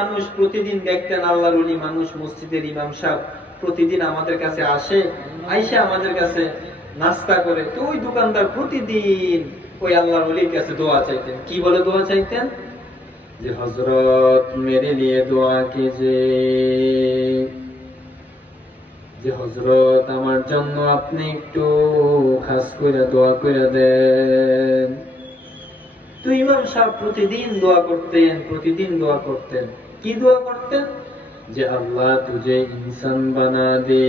মানুষ প্রতিদিন দেখতেন আল্লাহর ওলি মানুষ মসজিদের ইমাম সাহেব প্রতিদিন আমাদের কাছে আসে, আইসা আমাদের কাছে নাস্তা করে। তো ওই দোকানদার প্রতিদিন ওই আল্লাহর ওলির কাছে দোয়া চাইতেন। কি বলে দোয়া চাইতেন? যে হযরত মেরে লিয়ে দোয়া কিজে, যে হযরত আমার জন্য আপনি একটু খাস করে দোয়া করে দেন। তো ইমাম সাহেব প্রতিদিন দোয়া করতেন, প্রতিদিন দোয়া করতেন। কি দোয়া করতেন? যে আল্লাহ তুঝে ইনসান বানা দে,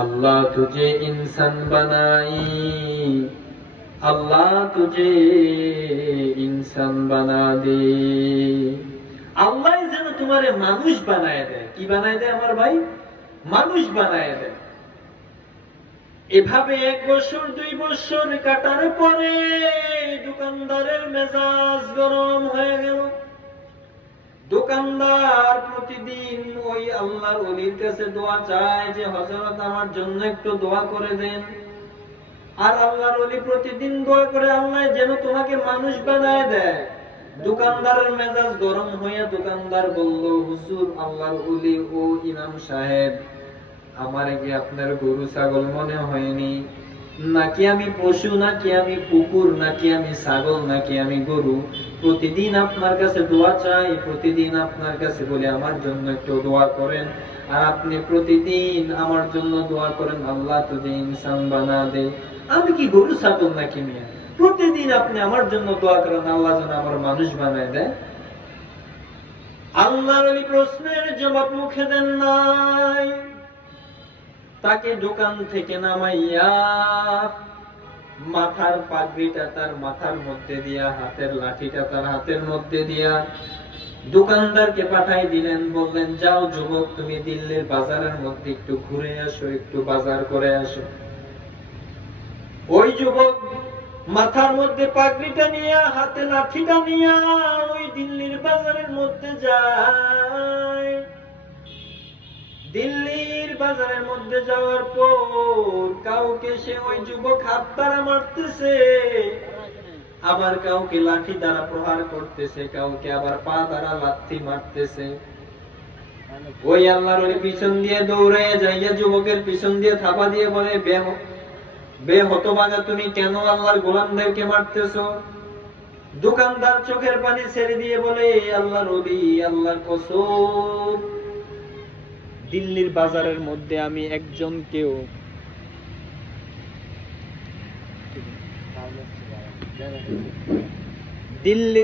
আল্লাহ তুঝে ইনসান বানাই, আল্লাহ তুঝে ইনসান বানা দে। আল্লাহ যেন তোমারে মানুষ বানায় দেয়। কি বানায় দেয় আমার ভাই? মানুষ বানায় দেয়। এভাবে 1 বছর 2 বছর কাটার পরে দোকানদারের মেজাজ গরম হয়ে গেল। দোকানদার প্রতিদিন ওই আল্লাহর ওলির কাছে দোয়া চায় যে হযরত আমার জন্য একটু দোয়া করে দেন। আর আল্লাহর ওলি প্রতিদিন দোয়া করে আল্লাহ যেন তোমাকে মানুষ বানায় দেয়। দোকানদারের মেজাজ গরম হয়ে দোকানদার বলল, হুজুর আল্লাহর ওলি ও ইমাম সাহেব, আমারে কি আপনার গরু ছাগল মনে হয়নি? নাকি আমি পশু, নাকি আমি কুকুর, নাকি আমি ছাগল, নাকি আমি গরু? প্রতিদিন আপনার কাছে দোয়া চাই, প্রতিদিন আপনার কাছে বলে আমার জন্য একটু দোয়া করেন। আর আপনি প্রতিদিন আমার জন্য দোয়া করেন আল্লাহ তুঝে ইনসান বানা দে। আমি কি গরু ছাগল নাকি মিয়া? প্রতিদিন আপনি আমার জন্য দোয়া করেন আল্লাহ যেন আমার মানুষ বানায় দেয়। আল্লাহর ওই প্রশ্নের জবাব মুখে দেন নাই। তাকে দোকান থেকে নামাইয়া মাথার পাগড়িটা তার মাথার মধ্যে দিয়া, হাতের লাঠিটা তার হাতের মধ্যে দিয়া দোকানদারকে পাঠাই দিলেন। বললেন, যাও যুবক, তুমি দিল্লির বাজারের মধ্যে একটু ঘুরে আসো, একটু বাজার করে আসো। ওই যুবক মাথার মধ্যে পাগড়িটা নিয়ে, হাতে লাঠিটা নিয়ে ওই দিল্লির বাজারের মধ্যে যায়। দিল্লির বাজারের মধ্যে যাওয়ার পর কাউকে সে ওই যুবক হাত দ্বারা মারতেছে, আবার কাউকে লাঠি দ্বারা প্রহার করতেছে, কাউকে আবার পা দ্বারা লাথি মারতেছে। ওই আল্লাহর ওই পিছন দিয়ে দৌড়ে যাইয়া যুবকের পিছন দিয়ে থাপা দিয়ে বলে, হতভাগা, তুমি কেন আল্লাহর গোলামদেরকে মারতেছো? দোকানদার চোখের পানি ছেড়ে দিয়ে বলে, আল্লাহর ওলি, আল্লাহর কসম, দিল্লির বাজারের মধ্যে আমি একজনকেও দিল্লি